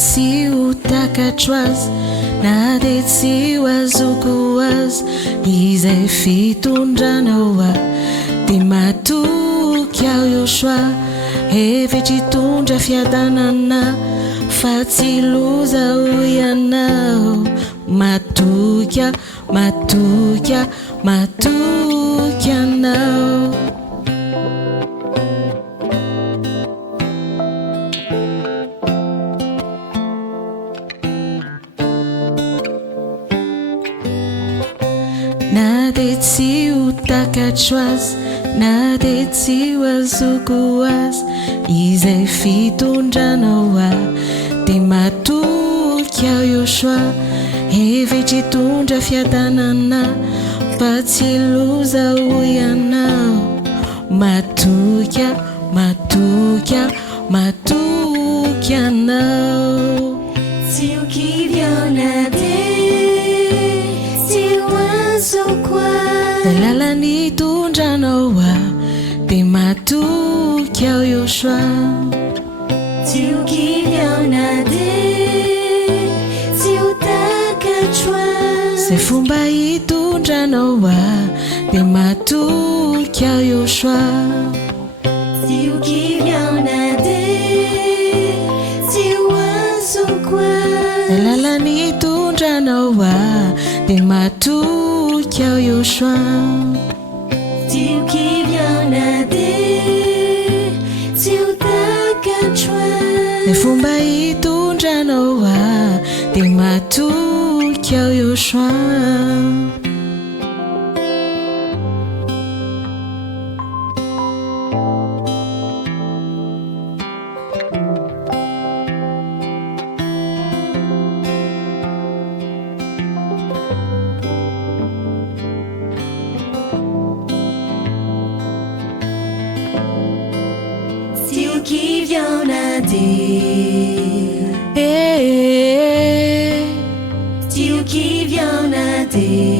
tsy ho takatro azy na dia tsy ho azoko azy izay fitondranao aho dia matoky aho Yéhoshoua hevitry hitondra fiadanana fa tsy loza ho ianao matoky aho matoky aho matoky anao na dia tsy ho takatro azy na dia tsy ho azoko azy izay fitondranao aho dia matoky aho Yéhoshoua hevitry hitondra fiadanana fa tsy loza ho ianao matoky aho matoky aho matoky anao tsy ho kiviana dia tsy ho azoko zay lalany hitondranao aho dia matoky aho Yéhoshoua tsy ho kiviana dia tsy ho takatro zay fomba hitondranao aho dia matoky aho Yéhoshoua tsy ho kiviana dia tsy ho azoko zay lalany hitondranao aho dia matoky aho Yéhoshoua tsy ho kiviana dia tsy ho takatro zay fomba hitondranao aho dia matoky aho Yéhoshoua tsy ho kiviana dia eh tsy ho kiviana dia